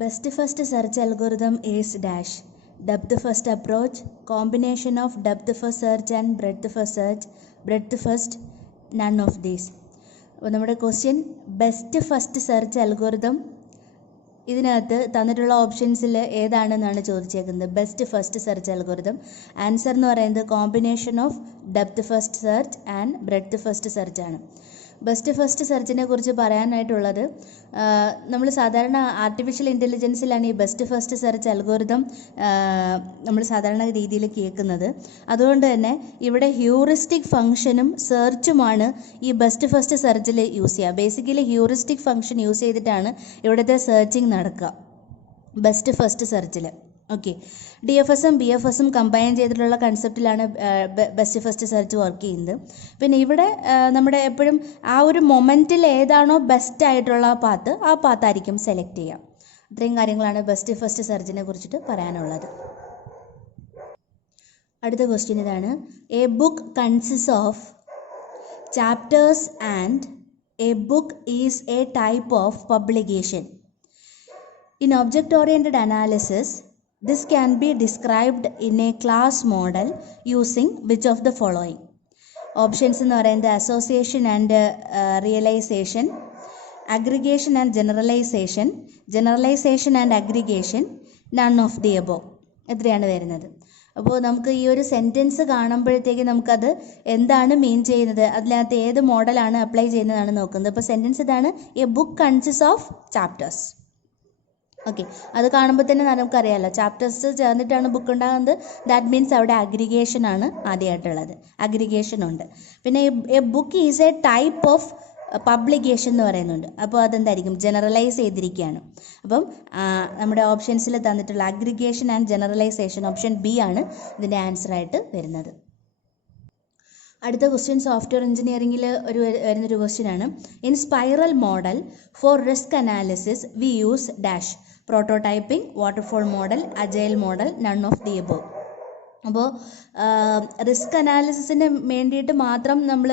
Best first search algorithm is dash. Depth first approach, combination of depth first search and breadth first search, breadth first, none of these. അപ്പോൾ നമ്മുടെ question best first search algorithm ഇതിനകത്ത് തന്നിട്ടുള്ള ഓപ്ഷൻസിൽ ഏതാണെന്നാണ് ചോദിച്ചേക്കുന്നത്. Best first search algorithm answer എന്ന് പറയുന്നത് combination of depth first search and breadth first search ആണ്. ബെസ്റ്റ് ഫസ്റ്റ് സെർച്ചിനെ കുറിച്ച് പറയാനായിട്ടുള്ളത്, നമ്മൾ സാധാരണ ആർട്ടിഫിഷ്യൽ ഇൻ്റലിജൻസിലാണ് ഈ ബെസ്റ്റ് ഫസ്റ്റ് സെർച്ച് അൽഗോരിതം നമ്മൾ സാധാരണ രീതിയിൽ കേൾക്കുന്നത്. അതുകൊണ്ട് തന്നെ ഇവിടെ ഹ്യൂറിസ്റ്റിക് ഫംഗ്ഷനും സെർച്ചുമാണ് ഈ ബെസ്റ്റ് ഫസ്റ്റ് സെർച്ചിൽ യൂസ് ചെയ്യുക. ബേസിക്കലി ഹ്യൂറിസ്റ്റിക് ഫംഗ്ഷൻ യൂസ് ചെയ്തിട്ടാണ് ഇവിടുത്തെ സെർച്ചിങ് നടക്കുക ബെസ്റ്റ് ഫസ്റ്റ് സെർച്ചിൽ. ഓക്കെ, ഡി എഫ് എസും ബി എഫ് എസും കമ്പൈൻ ചെയ്തിട്ടുള്ള കൺസെപ്റ്റിലാണ് ബെസ്റ്റ് ഫസ്റ്റ് സെർച്ച് വർക്ക് ചെയ്യുന്നത്. പിന്നെ ഇവിടെ നമ്മുടെ എപ്പോഴും ആ ഒരു മൊമെൻറ്റിൽ ഏതാണോ ബെസ്റ്റ് ആയിട്ടുള്ള പാത്ത് ആ പാത്തായിരിക്കും സെലക്ട് ചെയ്യുക. ഇത്രയും കാര്യങ്ങളാണ് ബെസ്റ്റ് ഫസ്റ്റ് സെർച്ചിനെ കുറിച്ചിട്ട് പറയാനുള്ളത്. അടുത്ത ക്വസ്റ്റ്യൻ ഇതാണ്. A book consist of chapters and A book is A type of publication. In object oriented analysis this can be described in a class model using which of the following? Options എന്ന് പറയുന്നത് association and realization, aggregation and generalization, generalization and aggregation, none of the above. എത്രയാണ് വരുന്നത്? അപ്പോൾ നമുക്ക് ഈ ഒരു sentence കാണുമ്പോഴത്തേക്ക് നമുക്കത് എന്താണ് മീൻ ചെയ്യുന്നത്, അതിനകത്ത് ഏത് മോഡലാണ് അപ്ലൈ ചെയ്യുന്നതാണ് നോക്കുന്നത്. അപ്പോൾ സെൻറ്റൻസ് ഇതാണ്, A book consist of chapters. Okay, അത് കാണുമ്പോൾ തന്നെ നമുക്കറിയാമല്ലോ ചാപ്റ്റേഴ്സ് ചേർന്നിട്ടാണ് ബുക്ക് ഉണ്ടാകുന്നത്. ദാറ്റ് മീൻസ് അവിടെ അഗ്രിഗേഷൻ ആണ് ആദ്യമായിട്ടുള്ളത്, അഗ്രിഗേഷൻ ഉണ്ട്. പിന്നെ A book is A type of publication എന്ന് പറയുന്നുണ്ട്. അപ്പോൾ അതെന്തായിരിക്കും? ജനറലൈസ് ചെയ്തിരിക്കുകയാണ്. അപ്പം നമ്മുടെ ഓപ്ഷൻസിൽ തന്നിട്ടുള്ള aggregation and generalization option B ആണ് ഇതിൻ്റെ ആൻസറായിട്ട് വരുന്നത്. അടുത്ത ക്വസ്റ്റ്യൻ സോഫ്റ്റ്വെയർ എഞ്ചിനീയറിംഗിൽ വരുന്നൊരു ക്വസ്റ്റ്യൻ ആണ്. In spiral model for risk analysis we use dash, prototyping, waterfall model, agile model, none of the above. അപ്പോൾ റിസ്ക് അനാലിസിസിന് വേണ്ടിയിട്ട് മാത്രം നമ്മൾ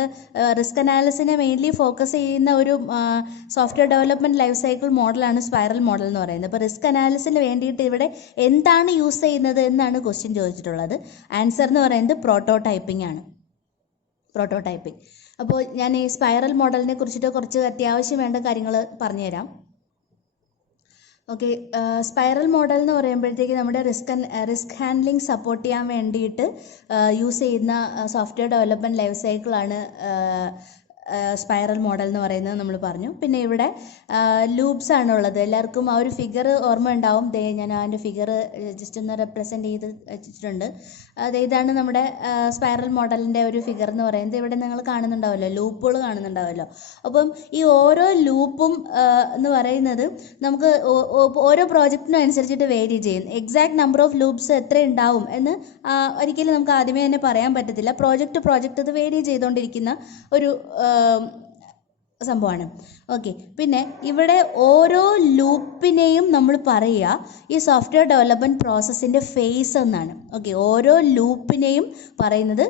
റിസ്ക് അനാലിസിനെ മെയിൻലി ഫോക്കസ് ചെയ്യുന്ന ഒരു സോഫ്റ്റ്വെയർ ഡെവലപ്മെൻറ്റ് ലൈഫ് സൈക്കിൾ മോഡലാണ് സ്പൈറൽ മോഡൽ എന്ന് പറയുന്നത്. അപ്പോൾ റിസ്ക് അനാലിസിന് വേണ്ടിയിട്ട് ഇവിടെ എന്താണ് യൂസ് ചെയ്യുന്നത് എന്നാണ് ക്വസ്റ്റ്യൻ ചോദിച്ചിട്ടുള്ളത്. ആൻസർ എന്ന് പറയുന്നത് പ്രോട്ടോടൈപ്പിംഗ് ആണ്, പ്രോട്ടോടൈപ്പിംഗ്. അപ്പോൾ ഞാൻ ഈ സ്പൈറൽ മോഡലിനെ കുറിച്ചിട്ട് കുറച്ച് അത്യാവശ്യം വേണ്ട കാര്യങ്ങൾ പറഞ്ഞുതരാം. ഓക്കെ, സ്പൈറൽ മോഡൽ എന്ന് പറയുമ്പോഴത്തേക്ക് നമ്മുടെ റിസ്ക് ഹാൻഡ്ലിംഗ് സപ്പോർട്ട് ചെയ്യാൻ വേണ്ടിയിട്ട് യൂസ് ചെയ്യുന്ന സോഫ്റ്റ്വെയർ ഡെവലപ്മെൻറ്റ് ലൈഫ് സൈക്കിളാണ് സ്പൈറൽ മോഡൽ എന്ന് പറയുന്നത് നമ്മൾ പറഞ്ഞു. പിന്നെ ഇവിടെ ലൂപ്സ് ആണുള്ളത്. എല്ലാവർക്കും ആ ഒരു ഫിഗർ ഓർമ്മ ഉണ്ടാവും. ഞാൻ അതിൻ്റെ ഫിഗർ ജസ്റ്റ് ഒന്ന് റെപ്രസെൻ്റ് ചെയ്ത് വെച്ചിട്ടുണ്ട്. ഇതാണ് നമ്മുടെ സ്പൈറൽ മോഡലിൻ്റെ ഒരു ഫിഗർ എന്ന് പറയുന്നത്. ഇവിടെ നിങ്ങൾ കാണുന്നുണ്ടാവുമല്ലോ, ലൂപ്പുകൾ കാണുന്നുണ്ടാവുമല്ലോ. അപ്പം ഈ ഓരോ ലൂപ്പും എന്ന് പറയുന്നത് നമുക്ക് ഓരോ പ്രോജക്റ്റിനും അനുസരിച്ചിട്ട് വേരി ചെയ്യും. എക്സാക്ട് നമ്പർ ഓഫ് ലൂപ്സ് എത്ര ഉണ്ടാവും എന്ന് ഒരിക്കലും നമുക്ക് ആദ്യമേ തന്നെ പറയാൻ പറ്റത്തില്ല. പ്രോജക്റ്റ് അത് വേരി ചെയ്തുകൊണ്ടിരിക്കുന്ന ഒരു സംഭവമാണ്. ഓക്കെ, പിന്നെ ഇവിടെ ഓരോ ലൂപ്പിനെയും നമ്മൾ പറയുക ഈ സോഫ്റ്റ്വെയർ ഡെവലപ്മെൻറ്റ് പ്രോസസ്സിൻ്റെ ഫേസ് എന്നാണ്. ഓക്കെ, ഓരോ ലൂപ്പിനെയും പറയുന്നത്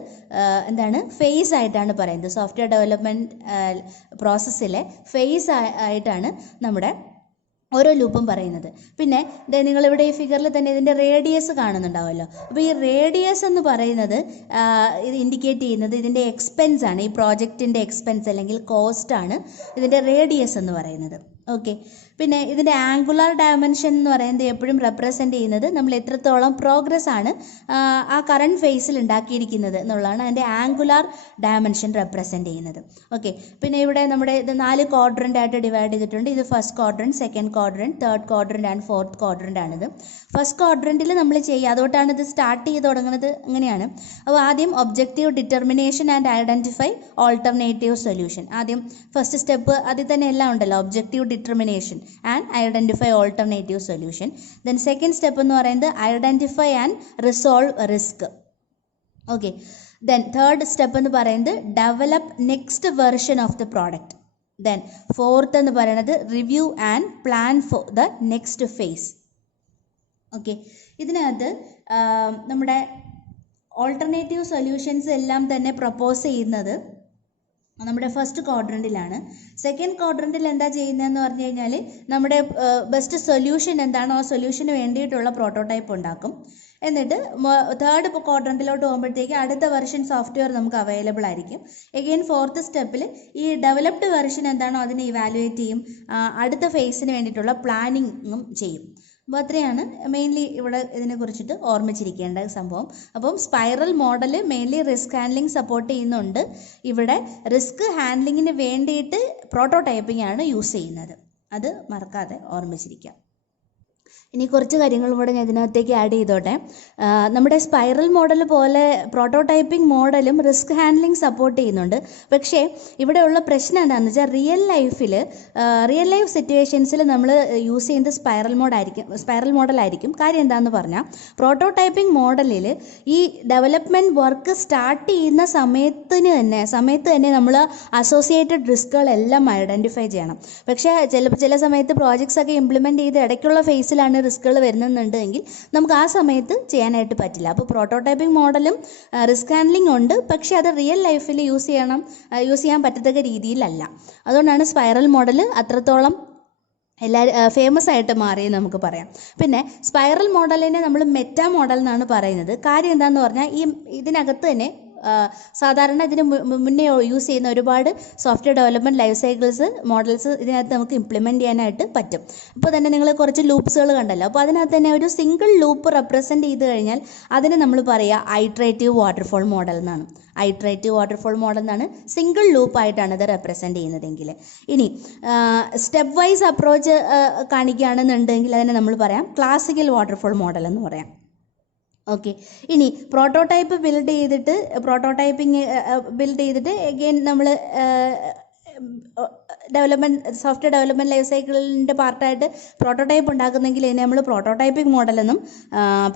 എന്താണ്? ഫേസ് ആയിട്ടാണ് പറയുന്നത്. സോഫ്റ്റ്വെയർ ഡെവലപ്മെൻറ്റ് പ്രോസസ്സിലെ ഫേസ് ആയിട്ടാണ് നമ്മുടെ ഓരോ ലൂപ്പും പറയുന്നത്. പിന്നെ നിങ്ങളിവിടെ ഈ ഫിഗറിൽ തന്നെ ഇതിൻ്റെ റേഡിയസ് കാണുന്നുണ്ടാവുമല്ലോ. അപ്പോൾ ഈ റേഡിയസ് എന്ന് പറയുന്നത് ഇത് ഇൻഡിക്കേറ്റ് ചെയ്യുന്നത് ഇതിൻ്റെ എക്സ്പെൻസ് ആണ്. ഈ പ്രോജക്റ്റിൻ്റെ എക്സ്പെൻസ് അല്ലെങ്കിൽ കോസ്റ്റ് ആണ് ഇതിൻ്റെ റേഡിയസ് എന്ന് പറയുന്നത്. ഓക്കെ, പിന്നെ ഇതിൻ്റെ ആംഗുലാർ ഡയമെൻഷൻ എന്ന് പറയുന്നത് എപ്പോഴും റെപ്രസെൻ്റ് ചെയ്യുന്നത് നമ്മൾ എത്രത്തോളം പ്രോഗ്രസ് ആണ് ആ കറണ്ട് ഫേസിൽ ഉണ്ടാക്കിയിരിക്കുന്നത് എന്നുള്ളതാണ് അതിൻ്റെ ആംഗുലാർ ഡയമെൻഷൻ റെപ്രസെൻ്റ് ചെയ്യുന്നത്. ഓക്കെ, പിന്നെ ഇവിടെ നമ്മുടെ ഇത് 4 ക്വാഡ്രൻ്റ് ആയിട്ട് ഡിവൈഡ് ചെയ്തിട്ടുണ്ട്. ഇത് first quadrant, second quadrant, third quadrant and fourth quadrant ആണിത്. ഫസ്റ്റ് ക്വാഡ്രൻറ്റിൽ നമ്മൾ ചെയ്യുക, അതുകൊണ്ടാണ് ഇത് സ്റ്റാർട്ട് ചെയ്ത് തുടങ്ങുന്നത് അങ്ങനെയാണ്. അപ്പോൾ ആദ്യം objective determination and identify alternative solution. ആദ്യം ഫസ്റ്റ് സ്റ്റെപ്പ് അതിൽ തന്നെ എല്ലാം ഉണ്ടല്ലോ, objective determination and identify alternative solution. Then second step എന്ന് പറയുന്നത് identify and resolve risk. Okay, then third step എന്ന് പറയുന്നത് develop next version of the product. Then fourth എന്ന് പറയുന്നത് review and plan for the next phase. Okay, ഇതിനകത്ത് നമ്മുടെ alternative solutions എല്ലാം തന്നെ പ്രപ്പോസ് ചെയ്യുന്നത് നമ്മുടെ ഫസ്റ്റ് ക്വാഡ്രൻറ്റിലാണ്. സെക്കൻഡ് ക്വാഡ്രൻറ്റിൽ എന്താ ചെയ്യുന്നതെന്ന് പറഞ്ഞു കഴിഞ്ഞാൽ നമ്മുടെ ബെസ്റ്റ് സൊല്യൂഷൻ എന്താണോ ആ സൊല്യൂഷന് വേണ്ടിയിട്ടുള്ള പ്രോട്ടോടൈപ്പ് ഉണ്ടാക്കും. എന്നിട്ട് തേർഡ് ക്വാഡ്രൻറ്റിലോട്ട് പോകുമ്പോഴത്തേക്ക് അടുത്ത വെർഷൻ സോഫ്റ്റ്വെയർ നമുക്ക് അവൈലബിൾ ആയിരിക്കും. എഗെയിൻ ഫോർത്ത് സ്റ്റെപ്പിൽ ഈ ഡെവലപ്ഡ് വെർഷൻ എന്താണോ അതിനെ ഇവാലുവേറ്റ് ചെയ്യും, അടുത്ത ഫേസിന് വേണ്ടിയിട്ടുള്ള പ്ലാനിങ്ങും ചെയ്യും. അപ്പോൾ അത്രയാണ് മെയിൻലി ഇവിടെ ഇതിനെ കുറിച്ചിട്ട് ഓർമ്മിച്ചിരിക്കേണ്ട സംഭവം. അപ്പം spiral model mainly risk handling support ചെയ്യുന്നുണ്ട്. ഇവിടെ റിസ്ക് ഹാൻഡ്ലിങ്ങിന് വേണ്ടിയിട്ട് പ്രോട്ടോടൈപ്പിംഗ് ആണ് യൂസ് ചെയ്യുന്നത്. അത് മറക്കാതെ ഓർമ്മിച്ചിരിക്കാം. ഇനി കുറച്ച് കാര്യങ്ങളും കൂടെ ഞാൻ ഇതിനകത്തേക്ക് ആഡ് ചെയ്തോട്ടെ. നമ്മുടെ സ്പൈറൽ മോഡൽ പോലെ പ്രോട്ടോടൈപ്പിംഗ് മോഡലും റിസ്ക് ഹാൻഡ്ലിംഗ് സപ്പോർട്ട് ചെയ്യുന്നുണ്ട്. പക്ഷേ ഇവിടെയുള്ള പ്രശ്നം എന്താണെന്ന് വെച്ചാൽ റിയൽ ലൈഫ് സിറ്റുവേഷൻസിൽ നമ്മൾ യൂസ് ചെയ്യുന്നത് സ്പൈറൽ മോഡലായിരിക്കും. കാര്യം എന്താണെന്ന് പറഞ്ഞാൽ പ്രോട്ടോടൈപ്പിംഗ് മോഡലിൽ ഈ ഡെവലപ്മെൻറ്റ് വർക്ക് സ്റ്റാർട്ട് ചെയ്യുന്ന സമയത്ത് തന്നെ നമ്മൾ അസോസിയേറ്റഡ് റിസ്കുകളെല്ലാം ഐഡൻറ്റിഫൈ ചെയ്യണം. പക്ഷേ ചില സമയത്ത് പ്രോജക്ട്സ് ഒക്കെ ഇംപ്ലിമെൻറ്റ് ചെയ്ത് ഇടയ്ക്കുള്ള ഫേസിലാണ് റിസ്കുകൾ വരുന്നുണ്ടെങ്കിൽ നമുക്ക് ആ സമയത്ത് ചെയ്യാനായിട്ട് പറ്റില്ല. അപ്പോൾ പ്രോട്ടോടൈപ്പിംഗ് മോഡലും റിസ്ക് ഹാൻഡ്ലിംഗ് ഉണ്ട്, പക്ഷേ അത് റിയൽ ലൈഫിൽ യൂസ് ചെയ്യാൻ പറ്റത്തക്ക രീതിയിലല്ല. അതുകൊണ്ടാണ് സ്പൈറൽ മോഡൽ അത്രത്തോളം ഫേമസ് ആയിട്ട് മാറിയെന്ന് നമുക്ക് പറയാം. പിന്നെ സ്പൈറൽ മോഡലിനെ നമ്മൾ മെറ്റാ മോഡൽ എന്നാണ് പറയുന്നത്. കാര്യം എന്താണെന്ന് പറഞ്ഞാൽ ഇതിനകത്ത് തന്നെ സാധാരണ ഇതിന് മുന്നേ യൂസ് ചെയ്യുന്ന ഒരുപാട് software development life cycles models ഇതിനകത്ത് നമുക്ക് ഇംപ്ലിമെൻറ്റ് ചെയ്യാനായിട്ട് പറ്റും. ഇപ്പോൾ തന്നെ നിങ്ങൾ കുറച്ച് ലൂപ്സുകൾ കണ്ടല്ലോ. അപ്പോൾ അതിനകത്ത് തന്നെ ഒരു സിംഗിൾ ലൂപ്പ് റെപ്രസെൻറ്റ് ചെയ്ത് കഴിഞ്ഞാൽ അതിന് നമ്മൾ പറയുക ഐട്രേറ്റീവ് വാട്ടർഫോൾ മോഡൽ എന്നാണ്. ഐട്രേറ്റീവ് വാട്ടർഫോൾ മോഡൽ എന്നാണ്. സിംഗിൾ ലൂപ്പായിട്ടാണ് ഇത് റെപ്രസെൻറ്റ് ചെയ്യുന്നതെങ്കിൽ. ഇനി സ്റ്റെപ്പ് വൈസ് അപ്രോച്ച് കാണിക്കുകയാണെന്നുണ്ടെങ്കിൽ അതിനെ നമ്മൾ പറയാം ക്ലാസിക്കൽ വാട്ടർഫോൾ മോഡൽ എന്ന് പറയാം. ഓക്കെ. ഇനി പ്രോട്ടോടൈപ്പിംഗ് ബിൽഡ് ചെയ്തിട്ട് എഗെയിൻ നമ്മൾ സോഫ്റ്റ്വെയർ ഡെവലപ്മെൻറ്റ് ലൈഫ് സൈക്കിളിൻ്റെ പാർട്ടായിട്ട് പ്രോട്ടോടൈപ്പ് ഉണ്ടാക്കുന്നെങ്കിൽ ഇതിനെ നമ്മൾ പ്രോട്ടോടൈപ്പിംഗ് മോഡലെന്നും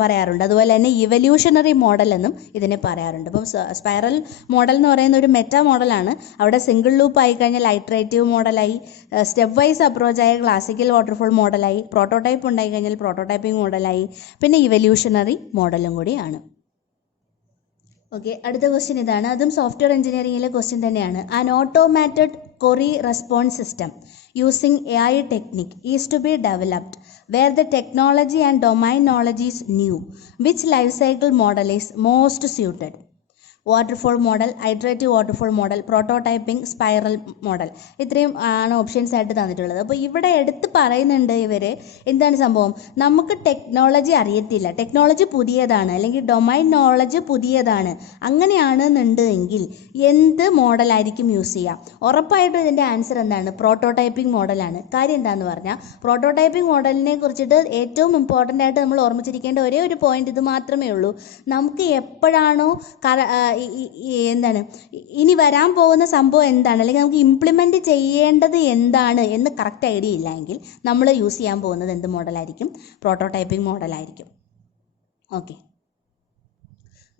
പറയാറുണ്ട്. അതുപോലെ തന്നെ ഇവല്യൂഷണറി മോഡലെന്നും ഇതിനെ പറയാറുണ്ട്. അപ്പം സ്പൈറൽ മോഡൽ എന്ന് പറയുന്ന ഒരു മെറ്റാ മോഡലാണ്. അവിടെ സിംഗിൾ ലൂപ്പ് ആയി കഴിഞ്ഞാൽ ഐട്രേറ്റീവ് മോഡലായി, സ്റ്റെപ്പ് വൈസ് അപ്രോച്ചായ ക്ലാസിക്കൽ വാട്ടർഫോൾ മോഡലായി, പ്രോട്ടോടൈപ്പ് ഉണ്ടായി കഴിഞ്ഞാൽ പ്രോട്ടോടൈപ്പിംഗ് മോഡലായി, പിന്നെ ഇവല്യൂഷണറി മോഡലും കൂടിയാണ്. ഓക്കെ, അടുത്ത ക്വസ്റ്റ്യൻ ഇതാണ്. അതും സോഫ്റ്റ്വെയർ എഞ്ചിനീയറിംഗിലെ ക്വസ്റ്റ്യൻ തന്നെയാണ്. An automated query response system using AI technique is to be developed where the technology and domain knowledge is new. Which life cycle model is most suited? Waterfall model, iterative waterfall model, prototyping, spiral model. ഇത്രയും ആണ് options ആയിട്ട് തന്നിട്ടുള്ളത്. അപ്പോൾ ഇവിടെ എടുത്ത് പറയുന്നുണ്ട് ഇവർ എന്താണ് സംഭവം, നമുക്ക് ടെക്നോളജി അറിയത്തില്ല, ടെക്നോളജി പുതിയതാണ്, അല്ലെങ്കിൽ ഡൊമൈൻ നോളജ് പുതിയതാണ്, അങ്ങനെയാണെന്നുണ്ടെങ്കിൽ എന്ത് മോഡലായിരിക്കും യൂസ് ചെയ്യുക? ഉറപ്പായിട്ടും ഇതിൻ്റെ ആൻസർ എന്താണ്? പ്രോട്ടോടൈപ്പിംഗ് മോഡലാണ്. കാര്യം എന്താണെന്ന് പറഞ്ഞാൽ പ്രോട്ടോടൈപ്പിംഗ് മോഡലിനെ കുറിച്ചിട്ട് ഏറ്റവും ഇമ്പോർട്ടൻ്റ് ആയിട്ട് നമ്മൾ ഓർമ്മിച്ചിരിക്കേണ്ട ഒരേ ഒരു പോയിന്റ് ഇത് മാത്രമേ ഉള്ളൂ. നമുക്ക് എപ്പോഴാണോ എന്താണ് ഇനി വരാൻ പോകുന്ന സംഭവം എന്താണ്, അല്ലെങ്കിൽ നമുക്ക് ഇംപ്ലിമെൻറ്റ് ചെയ്യേണ്ടത് എന്താണ് എന്ന് കറക്റ്റ് ഐഡിയ ഇല്ല എങ്കിൽ നമ്മൾ യൂസ് ചെയ്യാൻ പോകുന്നത് എന്ത് മോഡലായിരിക്കും? പ്രോട്ടോടൈപ്പിംഗ് മോഡലായിരിക്കും. ഓക്കെ,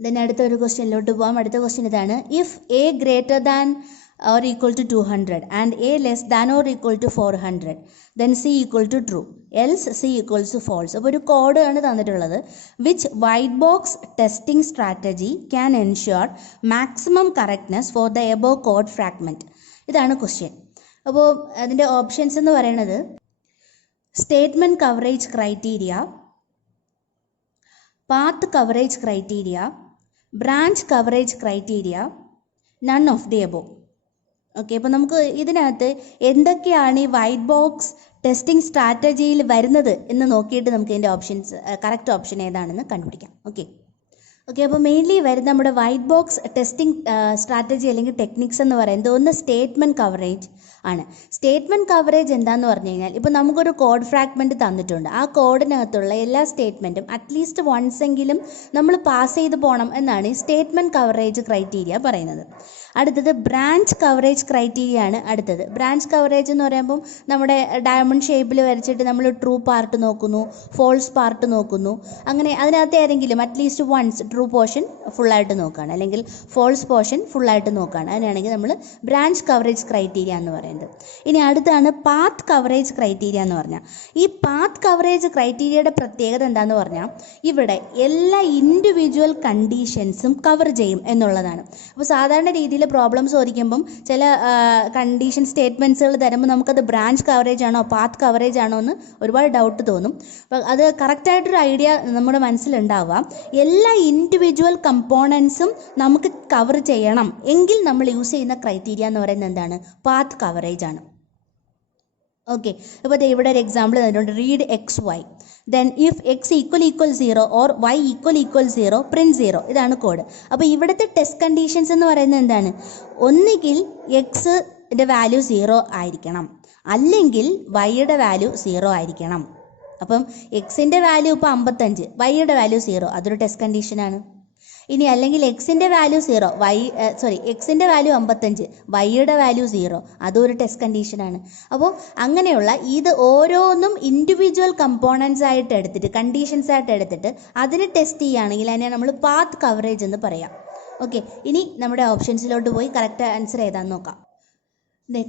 ദെൻ അടുത്ത ഒരു ക്വസ്റ്റ്യനിലോട്ട് പോകാം. അടുത്ത ക്വസ്റ്റ്യൻ ഇതാണ്. If A greater than or equal to 200 and a less than or equal to 400 then c equal to true, else c equals to false. അപ്പോൾ ഒരു കോഡ് ആണ് തന്നിട്ടുള്ളത്. which white box testing strategy can ensure maximum correctness for the above code fragment? ഇതാണ് question. അപ്പോൾ അതിൻ്റെ options എന്ന് പറയുന്നത് statement coverage criteria, path coverage criteria, branch coverage criteria, none of the above. Okay, അപ്പോൾ നമുക്ക് ഇതിനകത്ത് എന്തൊക്കെയാണ് ഈ വൈറ്റ് ബോക്സ് ടെസ്റ്റിംഗ് സ്ട്രാറ്റജിയിൽ വരുന്നത് എന്ന് നോക്കിയിട്ട് നമുക്ക് ഇതിൻ്റെ ഓപ്ഷൻസ് കറക്റ്റ് ഓപ്ഷൻ ഏതാണെന്ന് കണ്ടുപിടിക്കാം. ഓക്കെ, അപ്പോൾ മെയിൻലി വരുന്ന നമ്മുടെ വൈറ്റ് ബോക്സ് ടെസ്റ്റിംഗ് സ്ട്രാറ്റജി അല്ലെങ്കിൽ ടെക്നിക്സ് എന്ന് പറയുന്നത് ഒന്ന് സ്റ്റേറ്റ്മെൻറ്റ് കവറേജ് ആണ്. സ്റ്റേറ്റ്മെൻറ്റ് കവറേജ് എന്താണെന്ന് പറഞ്ഞു കഴിഞ്ഞാൽ ഇപ്പോൾ നമുക്കൊരു കോഡ് ഫ്രാഗ്മെൻറ്റ് തന്നിട്ടുണ്ട്. ആ കോഡിനകത്തുള്ള എല്ലാ സ്റ്റേറ്റ്മെൻറ്റും അറ്റ്ലീസ്റ്റ് വൺസ് എങ്കിലും നമ്മൾ പാസ് ചെയ്ത് പോകണം എന്നാണ് ഈ സ്റ്റേറ്റ്മെൻറ്റ് കവറേജ് ക്രൈറ്റീരിയ പറയുന്നത്. അടുത്തത് ബ്രാഞ്ച് കവറേജ് ക്രൈറ്റീരിയ ആണ് അടുത്തത്. ബ്രാഞ്ച് കവറേജ് എന്ന് പറയുമ്പം നമ്മുടെ ഡയമണ്ട് ഷേപ്പിൽ വരച്ചിട്ട് നമ്മൾ ട്രൂ പാർട്ട് നോക്കുന്നു, ഫോൾസ് പാർട്ട് നോക്കുന്നു, അങ്ങനെ അതിനകത്ത് ഏതെങ്കിലും അറ്റ്ലീസ്റ്റ് വൺസ് ട്രൂ പോർഷൻ ഫുള്ളായിട്ട് നോക്കുകയാണ്, അല്ലെങ്കിൽ ഫോൾസ് പോർഷൻ ഫുള്ളായിട്ട് നോക്കുകയാണ്. അങ്ങനെയാണെങ്കിൽ നമ്മൾ ബ്രാഞ്ച് കവറേജ് ക്രൈറ്റീരിയ എന്ന് പറയുന്നത്. ഇനി അടുത്താണ് പാത്ത് കവറേജ് ക്രൈറ്റീരിയ എന്ന് പറഞ്ഞാൽ. ഈ പാത്ത് കവറേജ് ക്രൈറ്റീരിയയുടെ പ്രത്യേകത എന്താണെന്ന് പറഞ്ഞാൽ ഇവിടെ എല്ലാ ഇൻഡിവിജ്വൽ കണ്ടീഷൻസും കവർ ചെയ്യും എന്നുള്ളതാണ്. അപ്പോൾ സാധാരണ രീതിയിൽ എക്സാമിൽ പ്രോബ്ലംസ് ചോദിക്കുമ്പം ചില കണ്ടീഷൻ സ്റ്റേറ്റ്മെൻറ്റ്സുകൾ തരുമ്പോൾ നമുക്കത് ബ്രാഞ്ച് കവറേജ് ആണോ പാത്ത് കവറേജ് ആണോ എന്ന് ഒരുപാട് ഡൗട്ട് തോന്നും. അപ്പോൾ അത് കറക്റ്റായിട്ടൊരു ഐഡിയ നമ്മുടെ മനസ്സിലുണ്ടാവുക. എല്ലാ ഇൻഡിവിജ്വൽ കമ്പോണൻസും നമുക്ക് കവർ ചെയ്യണം എങ്കിൽ നമ്മൾ യൂസ് ചെയ്യുന്ന ക്രൈറ്റീരിയ എന്ന് പറയുന്നത് എന്താണ്? പാത്ത് കവറേജ് ആണ്. ഓക്കെ, അപ്പോൾ ഇവിടെ ഒരു എക്സാമ്പിൾ തന്നിട്ടുണ്ട്. Read XY, then if X == 0 or Y == 0 print 0. ഇതാണ് കോഡ്. അപ്പോൾ ഇവിടുത്തെ ടെസ്റ്റ് കണ്ടീഷൻസ് എന്ന് പറയുന്നത് എന്താണ്? ഒന്നുകിൽ Xയുടെ വാല്യൂ 0 ആയിരിക്കണം, അല്ലെങ്കിൽ Yയുടെ വാല്യൂ 0 ആയിരിക്കണം. അപ്പം Xൻ്റെ വാല്യൂ ഇപ്പോൾ 55, Yയുടെ വാല്യൂ 0, അതൊരു ടെസ്റ്റ് കണ്ടീഷനാണ്. ഇനി അല്ലെങ്കിൽ Xൻ്റെ വാല്യൂ 0, Xൻ്റെ വാല്യൂ 55, Yയുടെ വാല്യൂ 0, അതൊരു ടെസ്റ്റ് കണ്ടീഷനാണ്. അപ്പോൾ അങ്ങനെയുള്ള ഇത് ഓരോന്നും ഇൻഡിവിജ്വൽ കമ്പോണൻസ് ആയിട്ട് എടുത്തിട്ട് കണ്ടീഷൻസ് ആയിട്ട് എടുത്തിട്ട് അതിന് ടെസ്റ്റ് ചെയ്യുകയാണെങ്കിൽ അതിനെ നമ്മൾ പാത്ത് കവറേജ് എന്ന് പറയാം. ഓക്കെ, ഇനി നമ്മുടെ ഓപ്ഷൻസിലോട്ട് പോയി കറക്റ്റ് ആൻസർ ഏതാന്ന് നോക്കാം.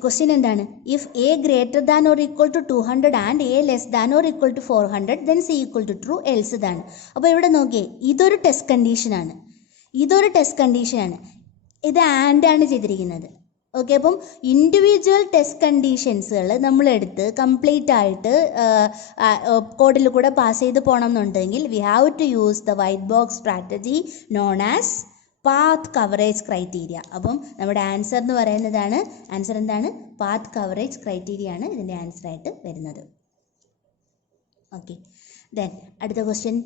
ക്വസ്റ്റ്യൻ എന്താണ്? If A > 200 and A <= 400 then C = true else ഇതാണ്. അപ്പോൾ ഇവിടെ നോക്കിയേ, ഇതൊരു ടെസ്റ്റ് കണ്ടീഷനാണ്, ഇത് ആൻഡ് ആണ് ചെയ്തിരിക്കുന്നത്. ഓക്കെ, അപ്പം ഇൻഡിവിജ്വൽ ടെസ്റ്റ് കണ്ടീഷൻസുകൾ നമ്മളെടുത്ത് കംപ്ലീറ്റ് ആയിട്ട് കോഡിൽ കൂടെ പാസ് ചെയ്ത് പോകണം എന്നുണ്ടെങ്കിൽ we have to use the white box strategy known as path coverage criteria. അപ്പം നമ്മുടെ ആൻസർ എന്ന് പറയുന്നതാണ്, ആൻസർ എന്താണ്? പാത്ത് കവറേജ് ക്രൈറ്റീരിയ ആണ് ഇതിൻ്റെ ആൻസർ ആയിട്ട് വരുന്നത്. ഓക്കെ, ദെൻ അടുത്ത ക്വസ്റ്റ്യൻ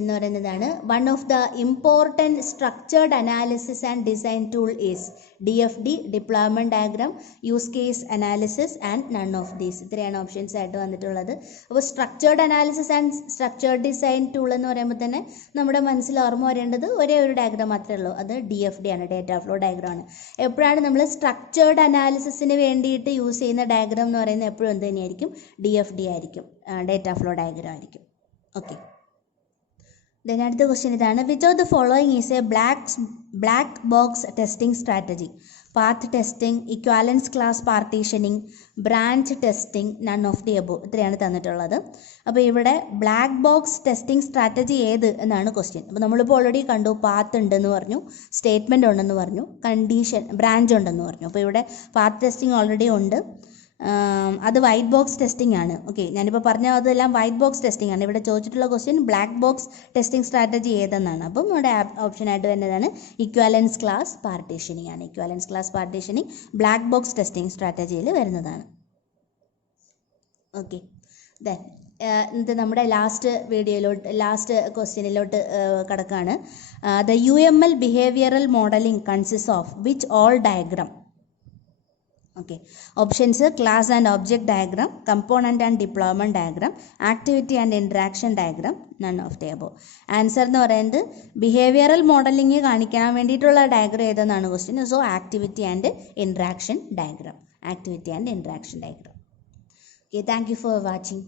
എന്ന് പറയുന്നതാണ് one of the important structured analysis and design tool is DFD, deployment diagram, use case analysis and none of these. ഇത്രയാണ് ഓപ്ഷൻസ് ആയിട്ട് വന്നിട്ടുള്ളത്. അപ്പോൾ structured analysis and structured design tool എന്ന് പറയുമ്പോൾ തന്നെ നമ്മുടെ മനസ്സിൽ ഓർമ്മ വരേണ്ടത് ഒരേ ഒരു ഡയഗ്രാം മാത്രമേ ഉള്ളൂ, അത് DFD ആണ്, ഡേറ്റാ ഫ്ലോ ഡയഗ്രാം ആണ്. എപ്പോഴാണ് നമ്മൾ സ്ട്രക്ചേർഡ് അനാലിസിസിന് വേണ്ടിയിട്ട് യൂസ് ചെയ്യുന്ന ഡയഗ്രാം എന്ന് പറയുന്നത് എപ്പോഴും എന്ത് തന്നെയായിരിക്കും? DFD ആയിരിക്കും, ഡേറ്റാ ഫ്ലോ ഡയഗ്രാം ആയിരിക്കും. ഓക്കെ, ദെൻ അടുത്ത ക്വസ്റ്റ്യൻ ഇതാണ്. Which of the following is A black box testing strategy? Path testing, equivalence class partitioning, branch testing, none of the above. ഇത്രയാണ് തന്നിട്ടുള്ളത്. അപ്പോൾ ഇവിടെ ബ്ലാക്ക് ബോക്സ് ടെസ്റ്റിംഗ് സ്ട്രാറ്റജി ഏത് എന്നാണ് question. അപ്പോൾ നമ്മളിപ്പോൾ ഓൾറെഡി കണ്ടു, പാത്ത് ഉണ്ടെന്ന് പറഞ്ഞു, സ്റ്റേറ്റ്മെൻറ്റ് ഉണ്ടെന്ന് പറഞ്ഞു, കണ്ടീഷൻ ബ്രാഞ്ച് ഉണ്ടെന്ന് പറഞ്ഞു. അപ്പോൾ ഇവിടെ പാത്ത് ടെസ്റ്റിംഗ് ഓൾറെഡി ഉണ്ട്, അത് വൈറ്റ് ബോക്സ് ടെസ്റ്റിംഗ് ആണ്. ഓക്കെ, ഞാനിപ്പോൾ പറഞ്ഞ അതെല്ലാം വൈറ്റ് ബോക്സ് ടെസ്റ്റിംഗ് ആണ്. ഇവിടെ ചോദിച്ചിട്ടുള്ള question black box testing strategy ഏതെന്നാണ്. അപ്പം നമ്മുടെ ഓപ്ഷനായിട്ട് വരുന്നതാണ് ഇക്വാലൻസ് ക്ലാസ് പാർട്ടീഷനിങ് ആണ്. Equivalence class partitioning black box testing സ്ട്രാറ്റജിയിൽ വരുന്നതാണ്. ഓക്കെ, ദെൻ ഇത് നമ്മുടെ ലാസ്റ്റ് ക്വസ്റ്റ്യനിലോട്ട് കിടക്കുകയാണ്. The UML behavioural modelling consist of which all diagram? Okay, options class and object diagram, component and deployment diagram, activity and interaction diagram, none of the above. Answer എന്ന് പറയുന്നത് behavioural modelling കാണിക്കാൻ വേണ്ടിയിട്ടുള്ള diagram ഏതെന്നാണ് question. So activity and interaction diagram. Okay, thank you for watching.